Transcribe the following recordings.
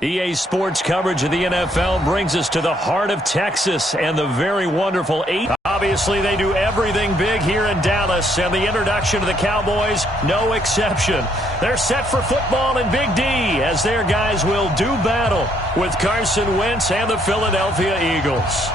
EA Sports coverage of the NFL brings us to the heart of Texas and the very wonderful 8. Obviously, they do everything big here in Dallas, and the introduction of the Cowboys, no exception. They're set for football in Big D as their guys will do battle with Carson Wentz and the Philadelphia Eagles.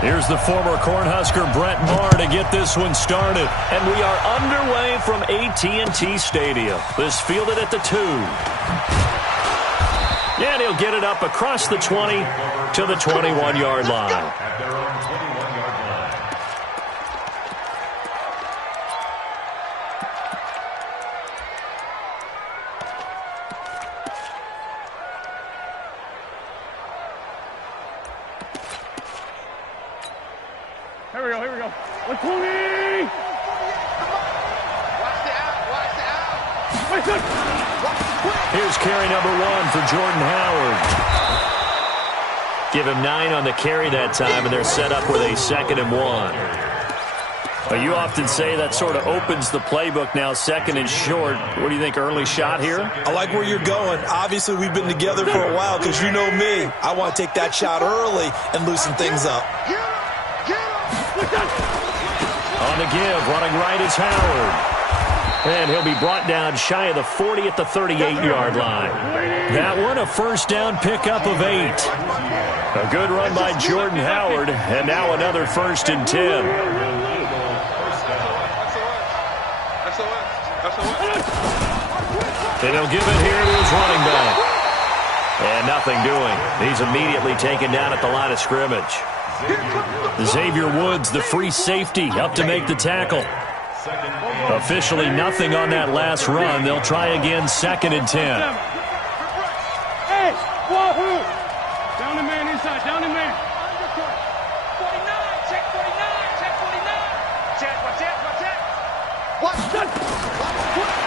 Here's the former Cornhusker Brett Maher to get this one started. And we are underway from AT&T Stadium. This fielded at the 2. And he'll get it up across the 20 to the 21-yard line. Here we go. Look, Tony! Watch the out. Here's carry number 1 for Jordan Howard. Give him 9 on the carry that time, and they're set up with a 2nd and 1. But you often say that sort of opens the playbook now, 2nd and short. What do you think, early shot here? I like where you're going. Obviously, we've been together for a while because you know me. I want to take that shot early and loosen things up. On the give, running right is Howard. And he'll be brought down shy of the 40 at the 38-yard line. That one, a first down pickup of 8. A good run by Jordan Howard, and now another 1st and 10. And he'll give it here to his running back. And nothing doing. He's immediately taken down at the line of scrimmage. Xavier Woods, the free safety, up to make the tackle. Officially nothing on that last run. They'll try again, 2nd and 10. Hey, wahoo! Down the man inside, down the man. 49, check 49, check 49. Watch it.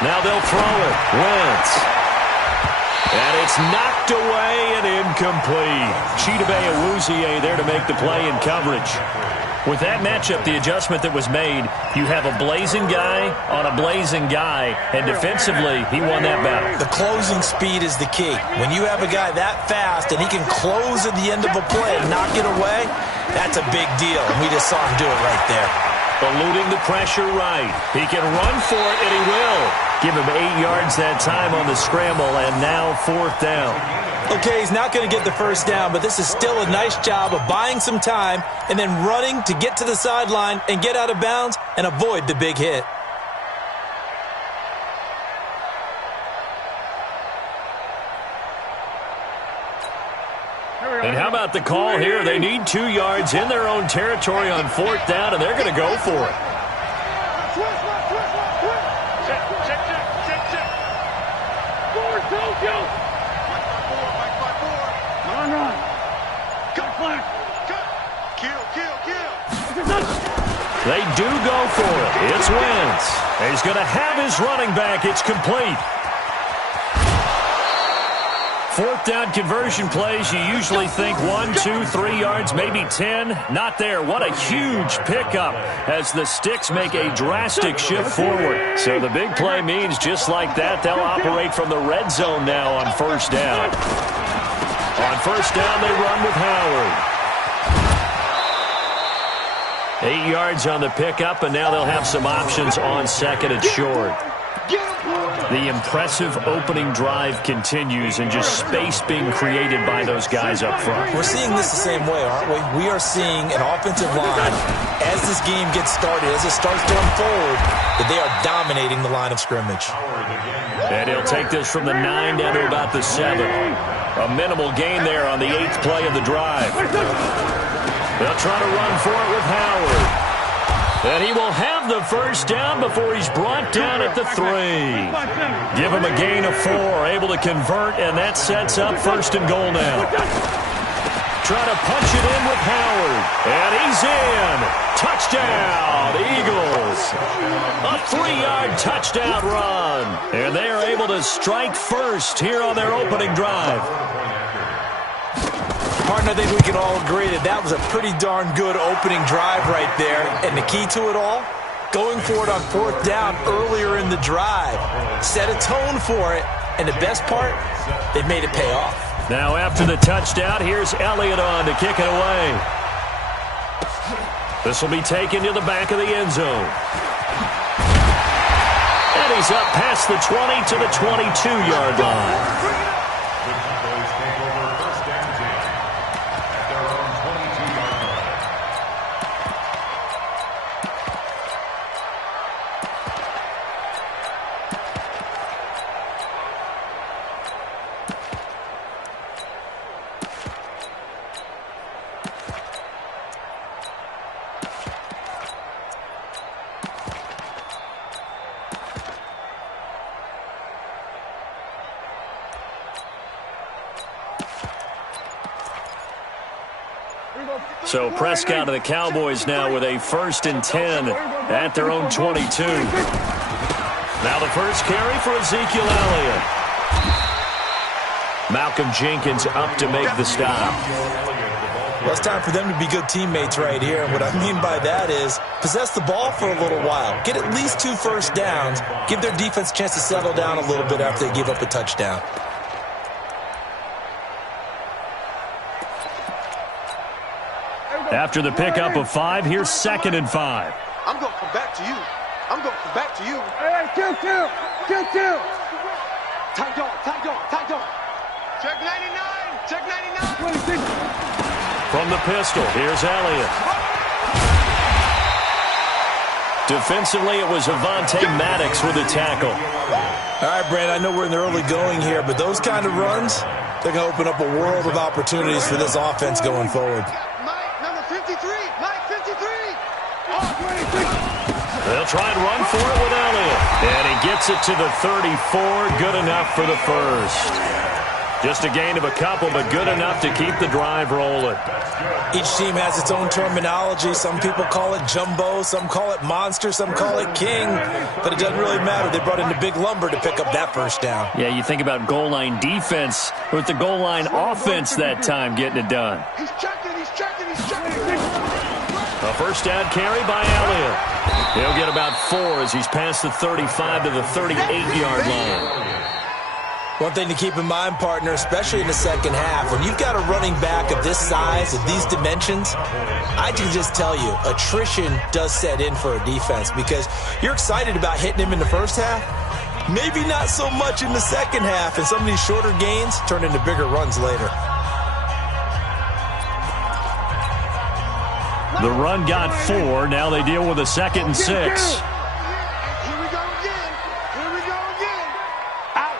Now they'll throw it. Wentz. And it's knocked away and incomplete. Chidobe Awuzie there to make the play in coverage. With that matchup, the adjustment that was made, you have a blazing guy on a blazing guy, and defensively, he won that battle. The closing speed is the key. When you have a guy that fast and he can close at the end of a play and knock it away, that's a big deal, and we just saw him do it right there. Eluding the pressure right. He can run for it, and he will. Give him 8 yards that time on the scramble, and now 4th down. Okay, he's not going to get the first down, but this is still a nice job of buying some time and then running to get to the sideline and get out of bounds and avoid the big hit. And how about the call here? They need 2 yards in their own territory on 4th down, and they're going to go for it. They do go for it. It's Wentz. He's going to have his running back. It's complete. 4th down conversion plays, you usually think 1, 2, 3 yards, maybe 10. Not there. What a huge pickup as the Sticks make a drastic shift forward. So the big play means just like that, they'll operate from the red zone now on 1st down. On 1st down, they run with Howard. 8 yards on the pickup, and now they'll have some options on 2nd and short. The impressive opening drive continues, and just space being created by those guys up front. We're seeing this the same way, aren't we? We are seeing an offensive line, as this game gets started, as it starts to unfold, that they are dominating the line of scrimmage. And he'll take this from the 9 down to about the 7. A minimal gain there on the 8th play of the drive. They'll try to run for it with Howard. And he will have the first down before he's brought down at the 3. Give him a gain of 4, able to convert, and that sets up 1st and goal now. Try to punch it in with Howard. And he's in. Touchdown, Eagles. A 3-yard touchdown run. And they are able to strike first here on their opening drive. Partner, I think we can all agree that that was a pretty darn good opening drive right there. And the key to it all, going for it on fourth down earlier in the drive. Set a tone for it. And the best part, they made it pay off. Now after the touchdown, here's Elliott on to kick it away. This will be taken to the back of the end zone. And he's up past the 20 to the 22-yard line. So Prescott of the Cowboys now with a 1st and 10 at their own 22. Now the first carry for Ezekiel Elliott. Malcolm Jenkins up to make the stop. Well, it's time for them to be good teammates right here. And what I mean by that is possess the ball for a little while. Get at least 2 first downs. Give their defense a chance to settle down a little bit after they give up a touchdown. After the pickup of 5, here's 2nd and 5. I'm going to come back to you. I'm going to come back to you. Hey, kill. Tight dog. Check 99. Check 99. From the pistol, here's Elliott. Defensively, it was Avonte Maddox with the tackle. All right, Brandon, I know we're in the early going here, but those kind of runs, they're going to open up a world of opportunities for this offense going forward. They'll try and run for it with Elliott. And he gets it to the 34. Good enough for the first. Just a gain of a couple, but good enough to keep the drive rolling. Each team has its own terminology. Some people call it jumbo, some call it monster, some call it king. But it doesn't really matter. They brought in the big lumber to pick up that first down. Yeah, you think about goal line defense with the goal line offense that time getting it done. He's checking. A first down carry by Elliott. He'll get about 4 as he's past the 35 to the 38-yard line. One thing to keep in mind, partner, especially in the second half, when you've got a running back of this size, of these dimensions, I can just tell you, attrition does set in for a defense because you're excited about hitting him in the first half. Maybe not so much in the second half, and some of these shorter gains turn into bigger runs later. The run got 4. Now they deal with a 2nd and 6. Here we go again. Out.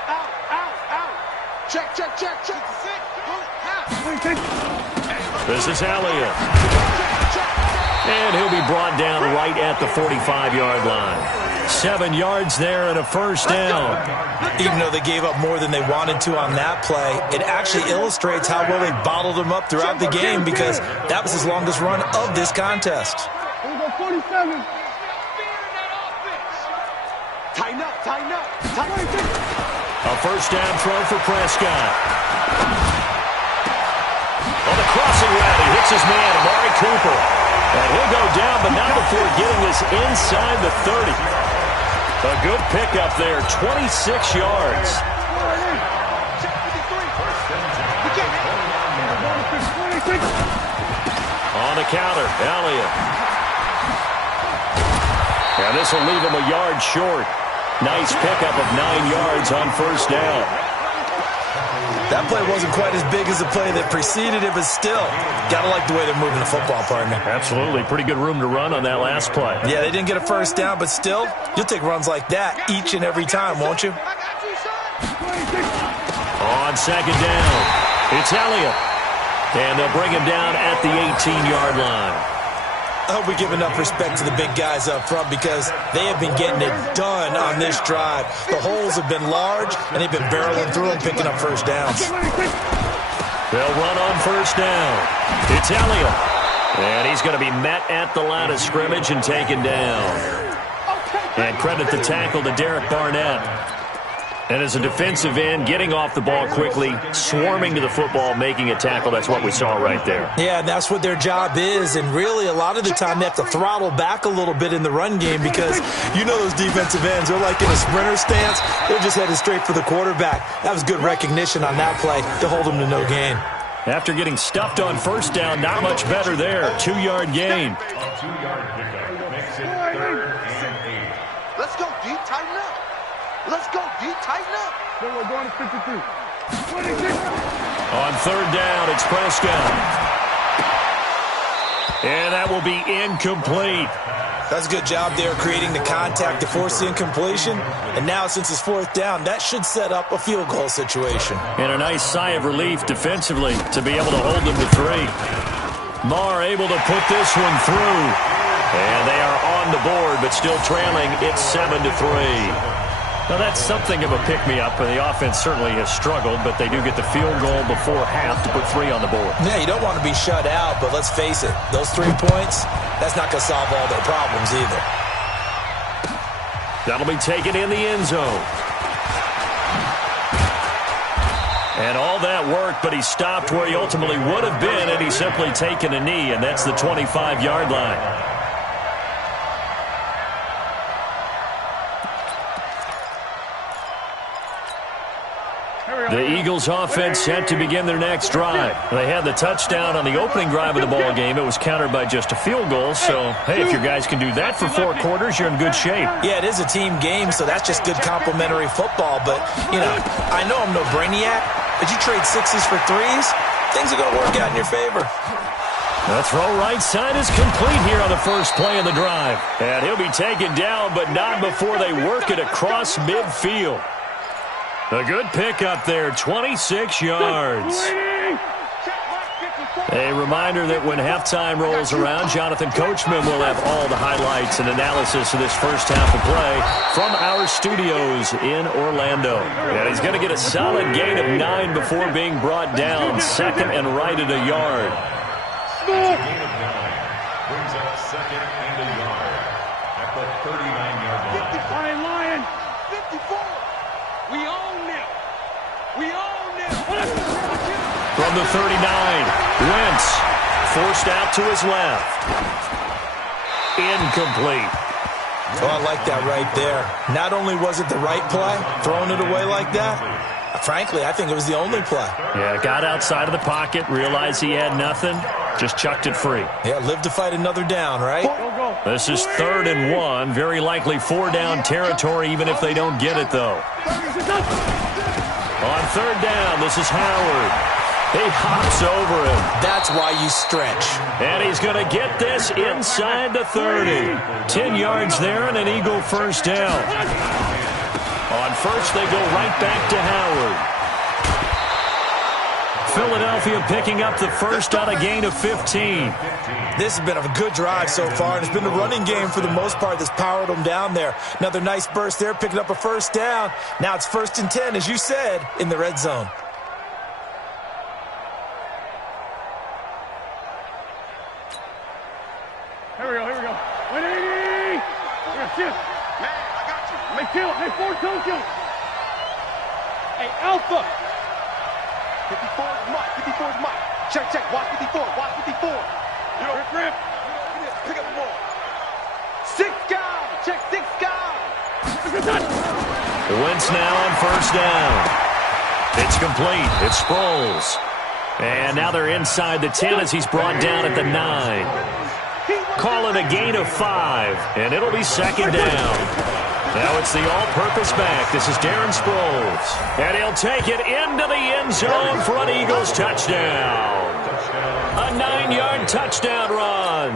Check. This is Elliott. And he'll be brought down right at the 45-yard line. 7 yards there and a first down. Even though they gave up more than they wanted to on that play, it actually illustrates how well they bottled them up throughout the game because that was his longest run of this contest. Here we go, 47. Tighten up. A first down throw for Prescott. On the crossing route, he hits his man, Amari Cooper. And he'll go down, but not before getting this inside the 30. A good pickup there, 26 yards. On the counter, Elliott. And this will leave him a yard short. Nice pickup of 9 yards on first down. That play wasn't quite as big as the play that preceded it, but still, gotta like the way they're moving the football, partner. Absolutely. Pretty good room to run on that last play. Yeah, they didn't get a first down, but still, you'll take runs like that each and every time, won't you? On second down, it's Elliott. And they'll bring him down at the 18-yard line. I hope we give enough respect to the big guys up front because they have been getting it done on this drive. The holes have been large, and they've been barreling through them, picking up first downs. They'll run on first down. It's Elliott. And he's going to be met at the line of scrimmage and taken down. And credit the tackle to Derek Barnett. And as a defensive end, getting off the ball quickly, swarming to the football, making a tackle, that's what we saw right there. Yeah, that's what their job is, and really a lot of the time they have to throttle back a little bit in the run game because you know those defensive ends, they're like in a sprinter stance. They're just headed straight for the quarterback. That was good recognition on that play to hold them to no gain. After getting stuffed on first down, not much better there. 2-yard gain. Let's go, D. Tighten up. Let's go, D. Tighten up. We're going to 53. 26. On third down, it's Prescott. And that will be incomplete. That's a good job there creating the contact to force the incompletion. And now since it's fourth down, that should set up a field goal situation. And a nice sigh of relief defensively to be able to hold them to 3. Marr able to put this one through. And they are on the board, but still trailing. It's 7-3. Now, that's something of a pick-me-up, and the offense certainly has struggled, but they do get the field goal before half to put 3 on the board. Yeah, you don't want to be shut out, but let's face it, those 3 points, that's not going to solve all their problems either. That'll be taken in the end zone. And all that worked, but he stopped where he ultimately would have been, and he's simply taken a knee, and that's the 25-yard line. The Eagles offense set to begin their next drive. They had the touchdown on the opening drive of the ball game. It was countered by just a field goal. So, hey, if your guys can do that for 4 quarters, you're in good shape. Yeah, it is a team game, so that's just good complimentary football. But, you know, I know I'm no brainiac, but you trade 6s for 3s, things are going to work out in your favor. The throw right side is complete here on the first play of the drive. And he'll be taken down, but not before they work it across midfield. A good pick up there, 26 yards. A reminder that when halftime rolls around, Jonathan Coachman will have all the highlights and analysis of this first half of play from our studios in Orlando. And he's going to get a solid gain of 9 before being brought down, second and right at a yard. Gain of 9 brings up second and a yard at the 39-yard line. Lion. 54. We own them. We own them. From the 39, Wentz forced out to his left. Incomplete. Oh, I like that right there. Not only was it the right play, throwing it away like that, frankly, I think it was the only play. Yeah, got outside of the pocket, realized he had nothing, just chucked it free. Yeah, live to fight another down, right? This is 3rd and 1, very likely 4-down territory, even if they don't get it, though. On 3rd down, this is Howard. He hops over him. That's why you stretch. And he's going to get this inside the 30. 10 yards there and an Eagle first down. On first, they go right back to Howard. Philadelphia picking up the first on a gain of 15. This has been a good drive so far, and it's been the running game for the most part that's powered them down there. Another nice burst there, picking up a first down. Now it's 1st and 10, as you said, in the red zone. Here we go. 180. Shift. Man, I got you. Hey, kill. Hey, 4 Tokyo. Hey, Alpha. 54 is Mike. 54 is Mike. Check. Watch 54. Watch 54. Rip. Pick up the ball. 6 guys. Check 6 guys. Wentz now on first down. It's complete. It's Sproles. And now they're inside the 10 as he's brought down at the 9. Call it a gain of 5, and it'll be 2nd down. Now it's the all-purpose back. This is Darren Sproles. And he'll take it into the end zone for an Eagles touchdown. A 9-yard touchdown run.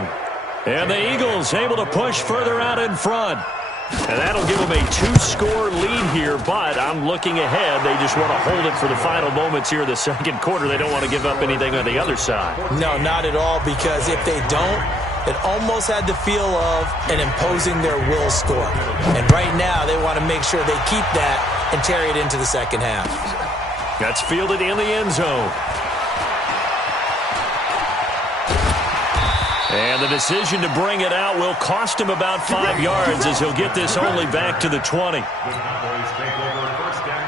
And the Eagles able to push further out in front. And that'll give them a 2-score lead here, but I'm looking ahead. They just want to hold it for the final moments here in the second quarter. They don't want to give up anything on the other side. No, not at all, because if they don't, it almost had the feel of an imposing their will score. And right now, they want to make sure they keep that and carry it into the second half. That's fielded in the end zone. And the decision to bring it out will cost him about 5 yards as he'll get this only back to the 20. The Cowboys take over 1st down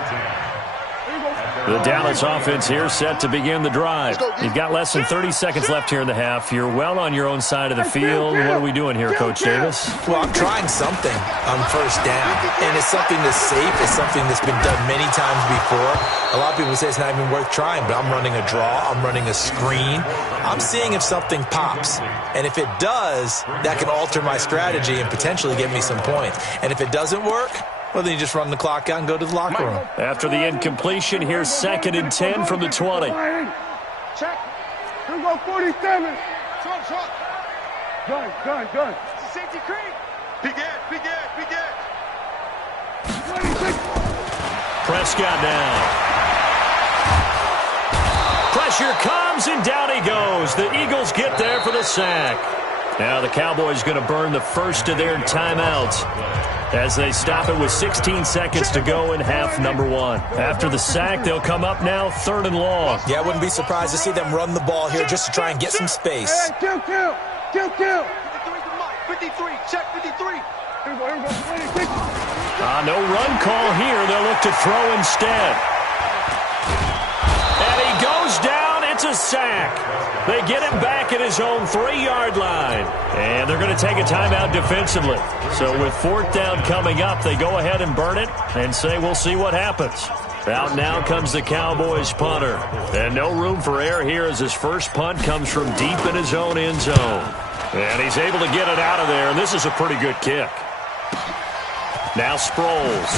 The Dallas offense here set to begin the drive. You've got less than 30 seconds left here in the half. You're well on your own side of the field. What are we doing here, Coach Davis? Well, I'm trying something on first down, and it's something that's safe. It's something that's been done many times before. A lot of people say it's not even worth trying, but I'm running a draw. I'm running a screen. I'm seeing if something pops, and if it does, that can alter my strategy and potentially get me some points. And if it doesn't work, well, then you just run the clock out and go to the locker room. After the incompletion, here's 2nd and 10 from the 20. Check. Here we go, 47. Gun. Safety creep. Big Ed. 26. Prescott now. Pressure comes, and down he goes. The Eagles get there for the sack. Now the Cowboys going to burn the first of their timeouts as they stop it with 16 seconds to go in half number 1. After the sack, they'll come up now 3rd and long. Yeah, I wouldn't be surprised to see them run the ball here just to try and get some space. Hey, kill. 53, check 53. Here we go, 26. No run call here. They'll look to throw instead. And he goes down. It's a sack. They get him back at his own 3-yard line. And they're going to take a timeout defensively. So with 4th down coming up, they go ahead and burn it and say we'll see what happens. Out now comes the Cowboys punter. And no room for error here as his first punt comes from deep in his own end zone. And he's able to get it out of there, and this is a pretty good kick. Now Sproles.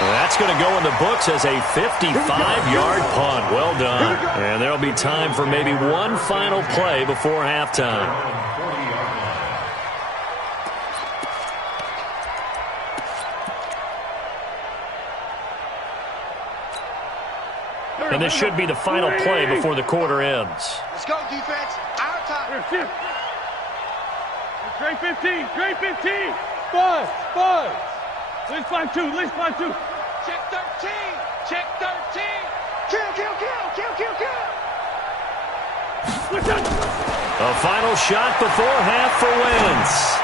That's going to go in the books as a 55-yard punt. Well done. And there'll be time for maybe one final play before halftime. And this should be the final play before the quarter ends. Let's go, defense. Our time. Straight 15. Buzz. Let's find two. Check 13. Kill. A final shot before half for Wentz.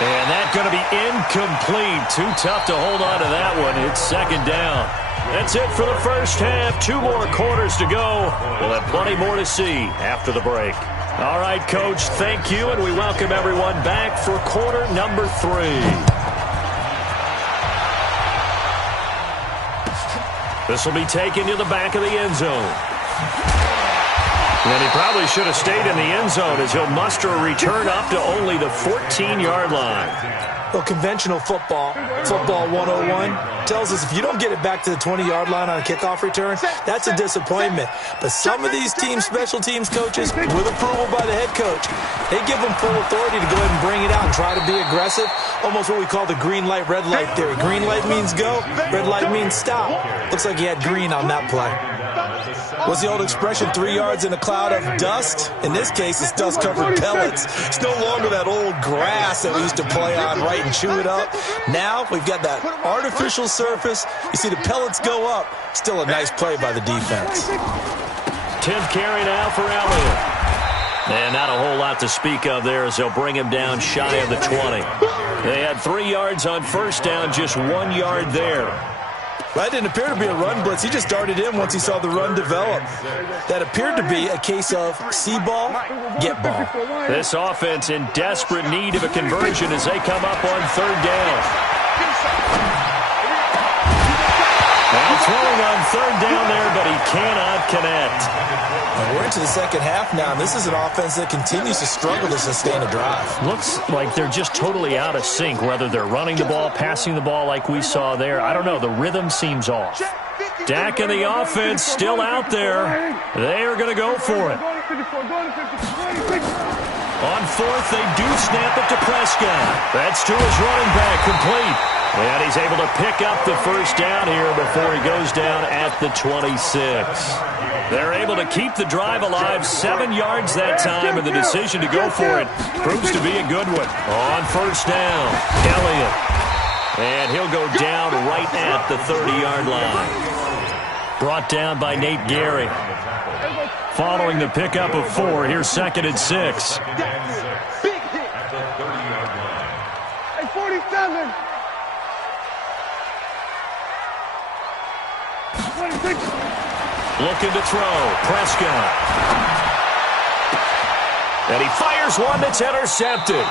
And that's going to be incomplete. Too tough to hold on to that one. It's 2nd down. That's it for the first half. 2 more quarters to go. We'll have plenty more to see after the break. All right, Coach, thank you, and we welcome everyone back for quarter number 3. This will be taken to the back of the end zone. And he probably should have stayed in the end zone as he'll muster a return up to only the 14-yard line. Well, conventional football 101, tells us if you don't get it back to the 20-yard line on a kickoff return, that's a disappointment. But some of these team special teams coaches, with approval by the head coach, they give them full authority to go ahead and bring it out and try to be aggressive, almost what we call the green light, red light theory. Green light means go, red light means stop. Looks like he had green on that play. What's the old expression, 3 yards in a cloud of dust? In this case, it's dust-covered pellets. It's no longer that old grass that we used to play on, right, and chew it up. Now we've got that artificial surface. You see the pellets go up. Still a nice play by the defense. 10th carry now for Elliott. And not a whole lot to speak of there as they'll bring him down shy of the 20. They had 3 yards on first down, just 1 yard there. Well, that didn't appear to be a run blitz. He just darted in once he saw the run develop. That appeared to be a case of see ball, get ball. This offense in desperate need of a conversion as they come up on 3rd down. Now throwing on 3rd down there, but he cannot connect. And we're into the second half now, and this is an offense that continues to struggle to sustain a drive. Looks like they're just totally out of sync, whether they're running the ball, passing the ball like we saw there. I don't know. The rhythm seems off. Dak and the offense still out there. They are going to go for it. On 4th, they do snap it to Prescott. That's to his running back, complete. And he's able to pick up the first down here before he goes down at the 26. They're able to keep the drive alive, 7 yards that time, and the decision to go for it proves to be a good one. On 1st down, Elliott. And he'll go down right at the 30-yard line. Brought down by Nate Gary. Following the pickup of 4, here's 2nd and 6. Big hit. Hey, 47. Looking to throw. Prescott. And he fires one that's intercepted.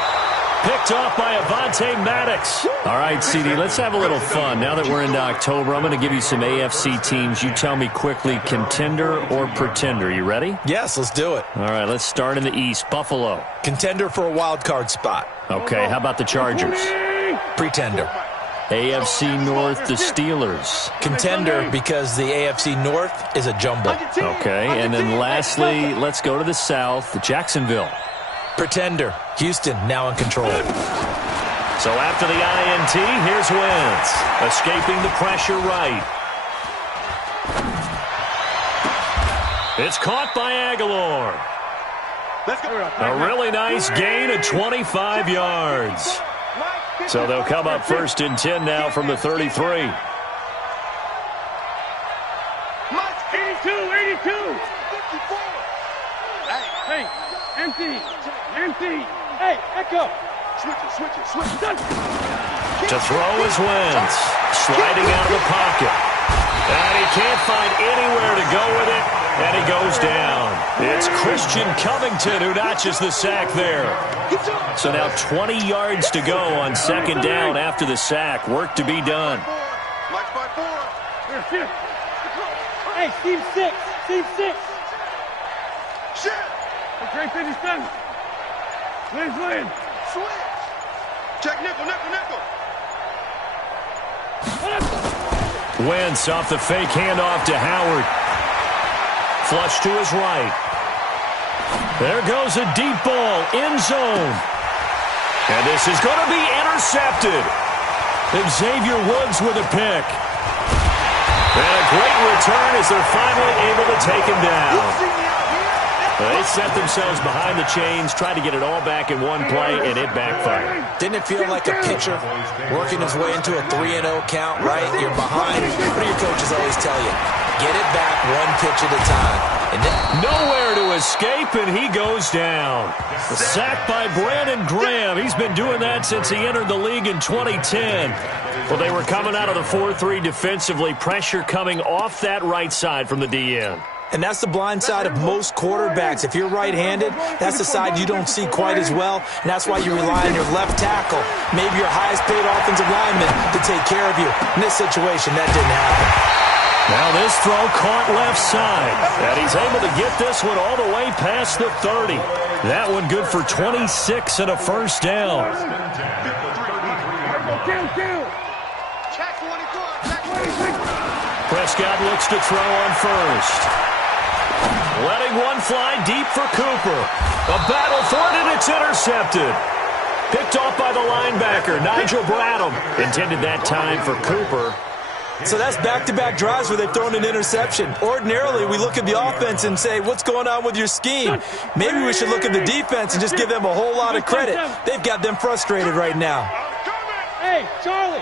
Picked off by Avonte Maddox. All right, CD, let's have a little fun. Now that we're into October, I'm going to give you some AFC teams. You tell me quickly, contender or pretender. You ready? Yes, let's do it. All right, let's start in the East. Buffalo. Contender for a wild card spot. Okay, how about the Chargers? Pretender. AFC North, the Steelers. Contender because the AFC North is a jumble. Okay, and then lastly, let's go to the South, Jacksonville. Pretender. Houston now in control. So after the INT, here's Wentz. Escaping the pressure right. It's caught by Aguilar. A really nice gain of 25 yards. So they'll come up 1st and 10 now from the 33. 82, 82. Hey, empty. Hey, echo. Switch it. To throw is Wentz. Sliding out of the pocket. And he can't find anywhere to go with it. And he goes down. It's Christian Covington who notches the sack there. So now 20 yards to go on 2nd down after the sack. Work to be done. Hey, Steve 6. Shit. Okay, 57. Lynn. Switch. Check nickel. Wentz off the fake handoff to Howard. Flush to his right. There goes a deep ball, end zone. And this is going to be intercepted. Xavier Woods with a pick. And a great return as they're finally able to take him down. They set themselves behind the chains, tried to get it all back in one play, and it backfired. Didn't it feel like a pitcher working his way into a 3-0 count, right? You're behind. What do your coaches always tell you? Get it back one pitch at a time. And then nowhere to escape, and he goes down. The sack by Brandon Graham. He's been doing that since he entered the league in 2010. Well, they were coming out of the 4-3 defensively. Pressure coming off that right side from the DN. And that's the blind side of most quarterbacks. If you're right-handed, that's the side you don't see quite as well, and that's why you rely on your left tackle, maybe your highest-paid offensive lineman, to take care of you. In this situation, that didn't happen. Now this throw caught left side, and he's able to get this one all the way past the 30. That one good for 26 and a 1st down. Prescott looks to throw on 1st. Letting one fly deep for Cooper. A battle for it, and it's intercepted. Picked off by the linebacker, Nigel Bradham. Intended that time for Cooper. So that's back-to-back drives where they've thrown an interception. Ordinarily, we look at the offense and say, what's going on with your scheme? Maybe we should look at the defense and just give them a whole lot of credit. They've got them frustrated right now. Hey, Charlie.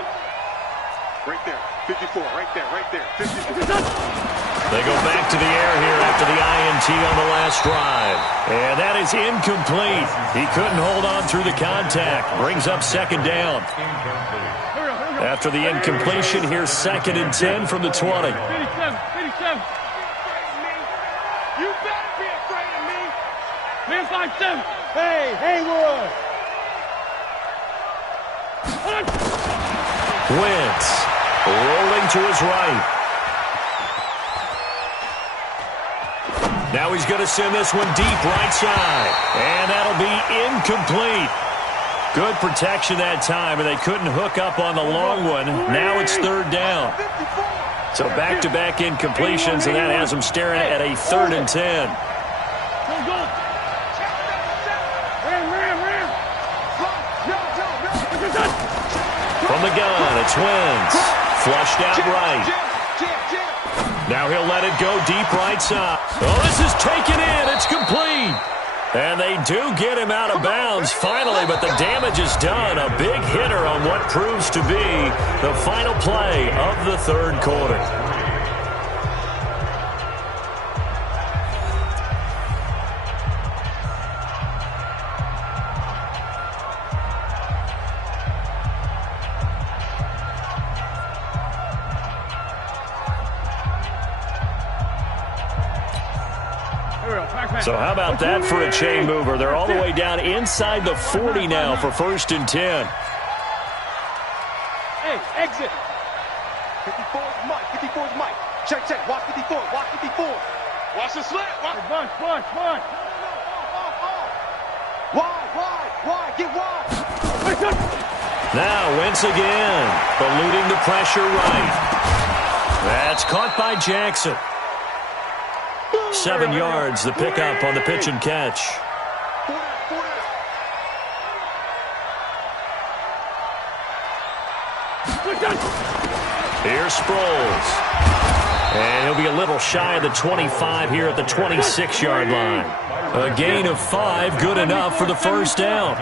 Right there. 54, right there. 54. They go back to the air here after the INT on the last drive. And that is incomplete. He couldn't hold on through the contact. Brings up 2nd down. After the incompletion, here's 2nd and 10 from the 20. 57. You better be afraid of me. Man 57. Hey, Haywood. Wentz rolling to his right. Now he's going to send this one deep right side. And that'll be incomplete. Good protection that time, and they couldn't hook up on the long one. Now it's 3rd down. So back-to-back incompletions, and that has them staring at a 3rd and 10. From the gun, it's Wentz. Flushed out right. Now he'll let it go deep right side. Oh, this is taken in. It's complete. And they do get him out of bounds finally, but the damage is done. A big hitter on what proves to be the final play of the 3rd quarter. So how about that for a chain mover? They're all the way down inside the 40 now for 1st and 10. Hey, exit. 54 is Mike. 54 is Mike. Check, check. Watch 54. Watch 54. Watch the slant. Bunch. Wide. Get wide. Now Wentz again, eluding the pressure right. That's caught by Jackson. 7 yards, the pickup on the pitch and catch. Here's Sproles. And he'll be a little shy of the 25 here at the 26-yard line. A gain of 5, good enough for the first down.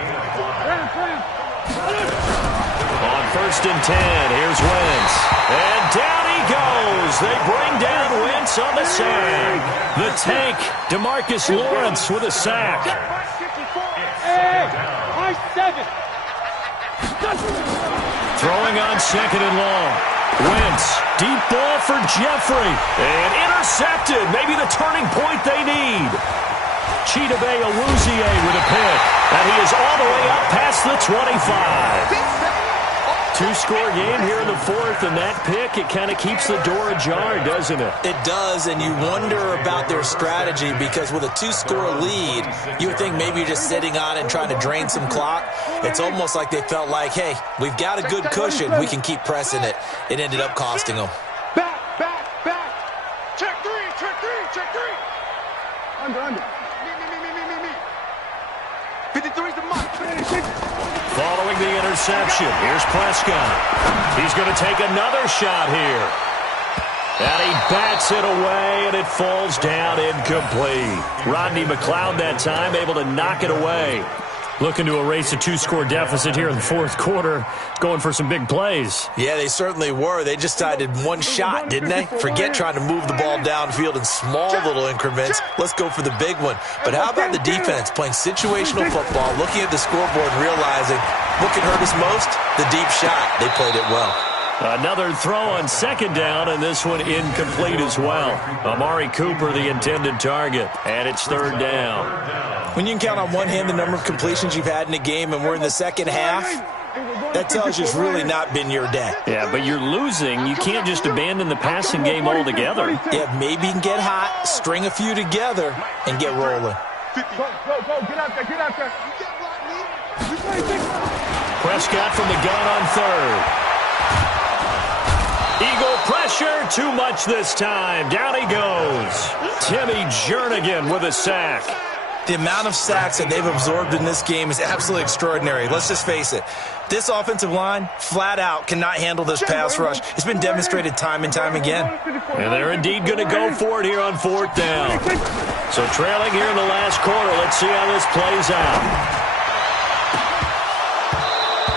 On 1st and 10, here's Wentz. And down he goes. They bring down Wentz on the sack. The tank, DeMarcus Lawrence with a sack. Hey, 7. Throwing on 2nd and long. Wentz, deep ball for Jeffrey. And intercepted. Maybe the turning point they need. Chidobe Awuzie with a pick. And he is all the way up past the 25. 2-score game here in the 4th, and that pick, it kind of keeps the door ajar, doesn't it? It does, and you wonder about their strategy because with a 2-score lead, you would think maybe you're just sitting on it and trying to drain some clock. It's almost like they felt like, hey, we've got a good cushion. We can keep pressing it. It ended up costing them. Back. Check 3. Under. Me. 53 is the Mike. Following the interception, here's Prescott. He's going to take another shot here. And he bats it away, and it falls down incomplete. Rodney McLeod that time able to knock it away. Looking to erase a 2-score deficit here in the 4th quarter. Going for some big plays. Yeah, they certainly were. They just decided one shot, didn't they? Forget trying to move the ball downfield in small little increments. Let's go for the big one. But how about the defense playing situational football, looking at the scoreboard and realizing what can hurt us most? The deep shot. They played it well. Another throw on 2nd down, and this one incomplete as well. Amari Cooper, the intended target, and it's 3rd down. When you can count on one hand the number of completions you've had in a game and we're in the second half, that tells you it's really not been your day. Yeah, but you're losing. You can't just abandon the passing game altogether. Yeah, maybe you can get hot, string a few together, and get rolling. Go. Get out there. Prescott from the gun on 3rd. Eagle pressure, too much this time. Down he goes. Timmy Jernigan with a sack. The amount of sacks that they've absorbed in this game is absolutely extraordinary. Let's just face it. This offensive line, flat out, cannot handle this pass rush. It's been demonstrated time and time again. And they're indeed going to go for it here on 4th down. So trailing here in the last quarter. Let's see how this plays out.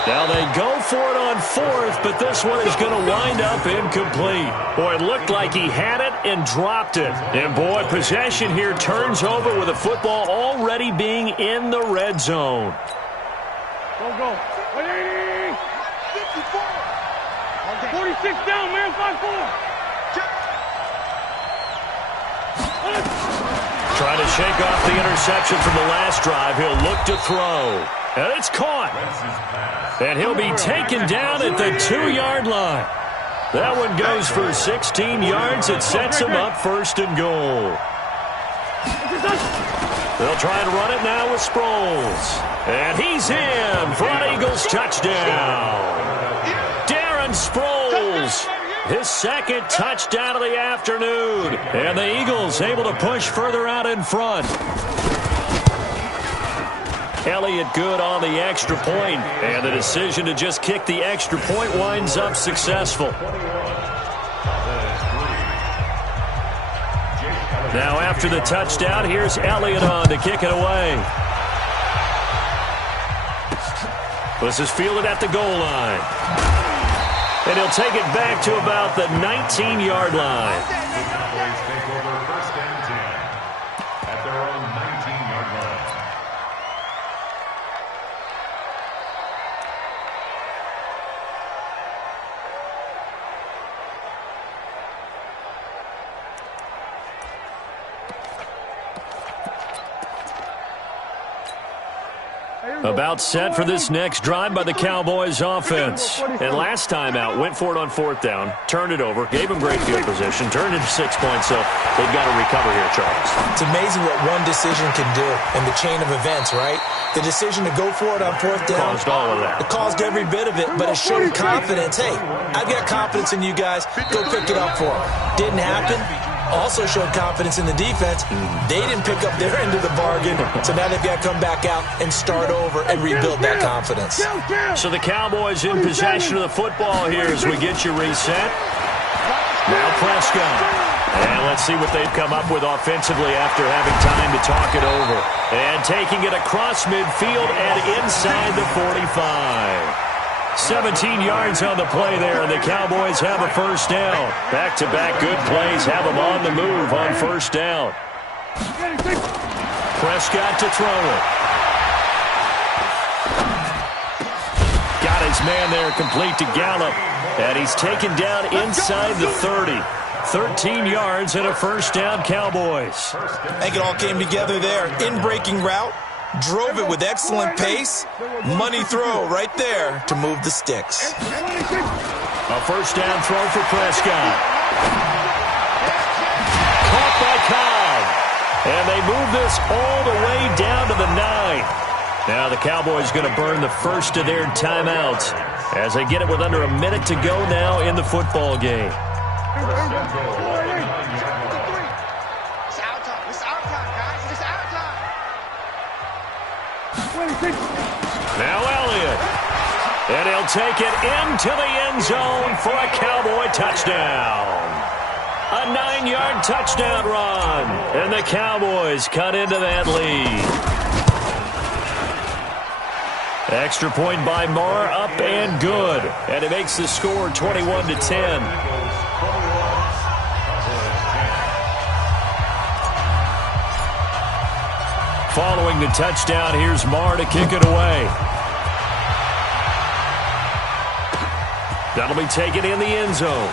Now they go for it on 4th, but this one is going to wind up incomplete. Boy, it looked like he had it and dropped it. And boy, possession here turns over with the football already being in the red zone. Go. 46 down, man. 5-4. Trying to shake off the interception from the last drive. He'll look to throw. And it's caught. And he'll be taken down at the 2-yard line. That one goes for 16 yards. It sets him up 1st and goal. They'll try and run it now with Sproles. And he's in for an Eagles touchdown. Darren Sproles, his 2nd touchdown of the afternoon. And the Eagles able to push further out in front. Elliott good on the extra point, and the decision to just kick the extra point winds up successful. Now after the touchdown, here's Elliott on to kick it away. This is fielded at the goal line. And he'll take it back to about the 19-yard line. Cowboys take over 1st and 10 at their own 19-yard line. About set for this next drive by the Cowboys offense. And last time out, went for it on 4th down, turned it over, gave them great field position, turned it to 6 points, so they've got to recover here, Charles. It's amazing what one decision can do in the chain of events, right? The decision to go for it on 4th down. Caused all of that. It caused every bit of it, but it showed confidence. Hey, I've got confidence in you guys. Go pick it up for them. Didn't happen. Also showed confidence in the defense. They didn't pick up their end of the bargain, so now they've got to come back out and start over and rebuild that confidence. So the Cowboys in possession of the football here as we get you reset. Now Prescott. And let's see what they've come up with offensively after having time to talk it over. And taking it across midfield and inside the 45. 17 yards on the play there, and the Cowboys have a first down. Back-to-back good plays have them on the move on first down. Prescott to throw it. Got his man there complete to Gallup, and he's taken down inside the 30. 13 yards and a first down, Cowboys. I think it all came together there. In-breaking route. Drove it with excellent pace. Money throw right there to move the sticks. A first down throw for Prescott. Caught by Cobb. And they move this all the way down to the 9. Now the Cowboys going to burn the first of their timeouts as they get it with under a minute to go now in the football game. Now Elliott. And he'll take it into the end zone for a Cowboy touchdown. A 9-yard touchdown run. And the Cowboys cut into that lead. Extra point by Marr, up and good. And it makes the score 21-10. Following the touchdown, here's Marr to kick it away. That'll be taken in the end zone.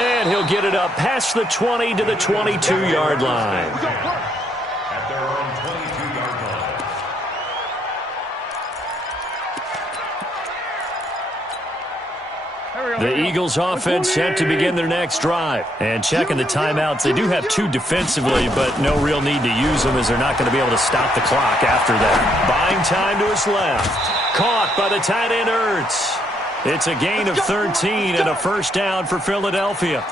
And he'll get it up past the 20 to the 22-yard line. At their own 22-yard line. The Eagles offense set to begin their next drive. And checking the timeouts, they do have 2 defensively, but no real need to use them as they're not going to be able to stop the clock after that. Buying time to his left. Caught by the tight end Ertz. It's a gain of 13 and a first down for Philadelphia.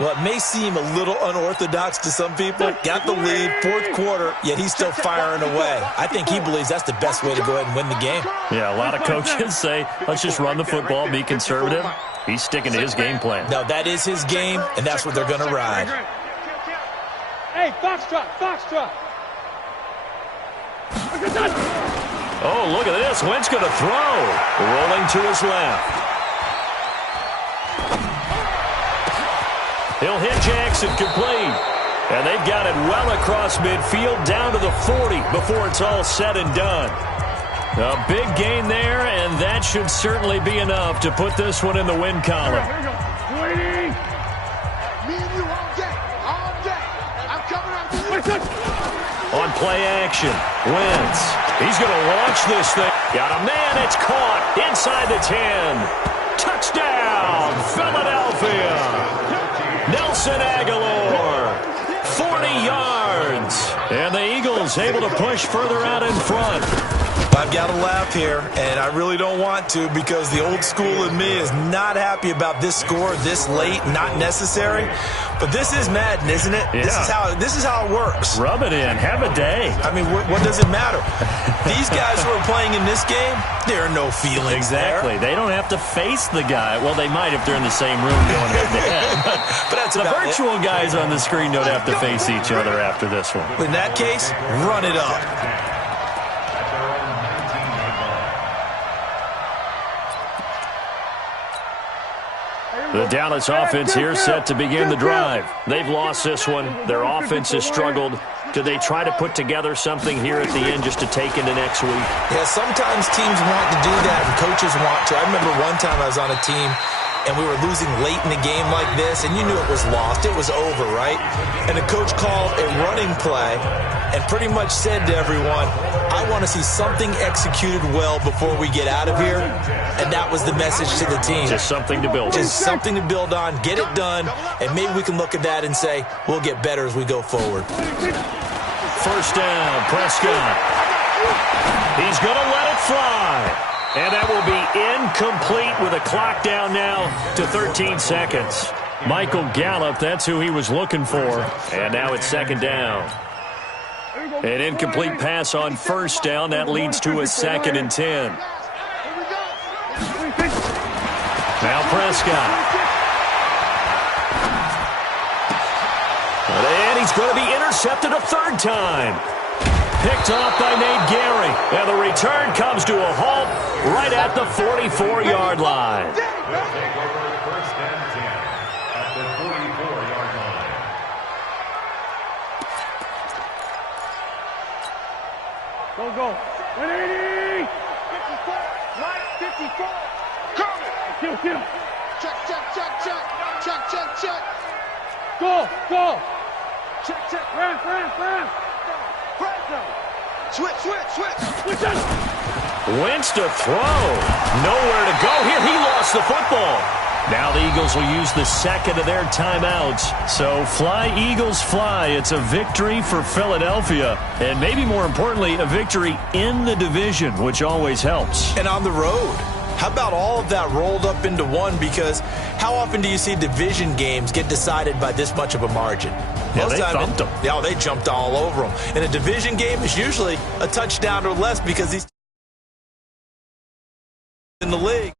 Well, it may seem a little unorthodox to some people. Got the lead, 4th quarter, yet he's still firing away. I think he believes that's the best way to go ahead and win the game. Yeah, a lot of coaches say, let's just run the football, be conservative. He's sticking to his game plan. No, that is his game, and that's what they're going to ride. Hey, foxtrot, foxtrot. Oh, look at this. Wentz going to throw. Rolling to his left. He'll hit Jackson complete. And they've got it well across midfield down to the 40 before it's all said and done. A big gain there, and that should certainly be enough to put this one in the win column. Here we go. 20. Me and you all day. All day. I'm coming after you. On play action, Wentz. He's going to launch this thing. Got a man. It's caught inside the 10. Touchdown, Philadelphia. Nelson Aguilar, 40 yards. And the Eagles able to push further out in front. I've got to laugh here, and I really don't want to because the old school in me is not happy about this score this late, not necessary. But this is Madden, isn't it? Yeah. This is how it works. Rub it in. Have a day. I mean, what does it matter? These guys who are playing in this game, there are no feelings Exactly. there. They don't have to face the guy. Well, they might if they're in the same room going head-to-head. But that's The about virtual guys on the screen don't have to face each other after this one. it. In that case, run it up. The Dallas offense here set to begin the drive. They've lost this one. Their offense has struggled. Do they try to put together something here at the end just to take into next week? Yeah, sometimes teams want to do that and coaches want to. I remember one time I was on a team and we were losing late in a game like this, and you knew it was lost. It was over, right? And the coach called a running play and pretty much said to everyone, I want to see something executed well before we get out of here. And that was the message to the team. Just something to build on. Just something to build on, get it done, and maybe we can look at that and say, we'll get better as we go forward. First down, Prescott. He's going to let it fly. And that will be incomplete with a clock down now to 13 seconds. Michael Gallup, that's who he was looking for. And now it's second down. An incomplete pass on first down. That leads to a 2nd and 10. Now Prescott. And he's going to be intercepted a third time. Picked off by Nate Gary. And the return comes to a halt right at the 44-yard line. They'll take over first and 10 at the 44-yard line. Go. 180. 54. Right, 54. Coming. Kill. Check. Go. Check. Ram. Switch. Wentz to throw. Nowhere to go here. He lost the football. Now the Eagles will use the second of their timeouts. So fly, Eagles, fly. It's a victory for Philadelphia. And maybe more importantly, a victory in the division, which always helps. And on the road. How about all of that rolled up into one? Because how often do you see division games get decided by this much of a margin? Yeah, they thumped them. Yeah, they jumped all over them. And a division game is usually a touchdown or less because these in the league.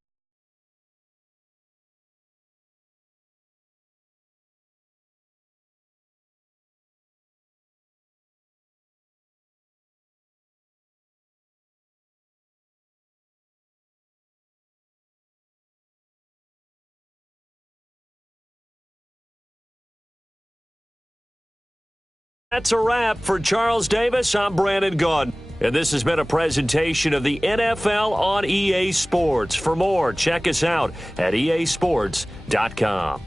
That's a wrap for Charles Davis. I'm Brandon Gaudin. And this has been a presentation of the NFL on EA Sports. For more, check us out at easports.com.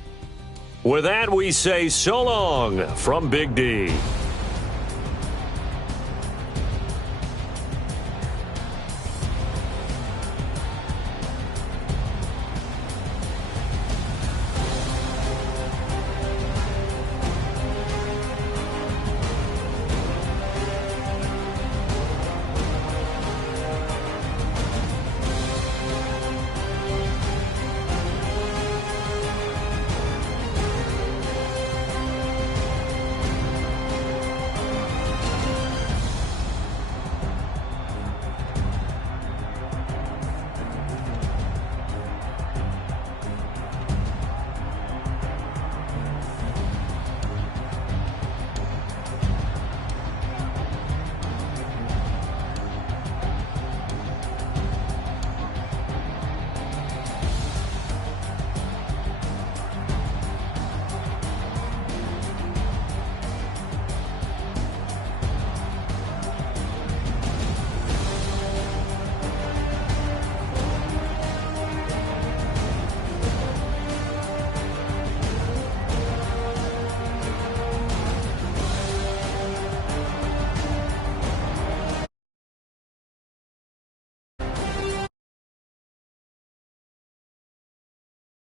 With that, we say so long from Big D.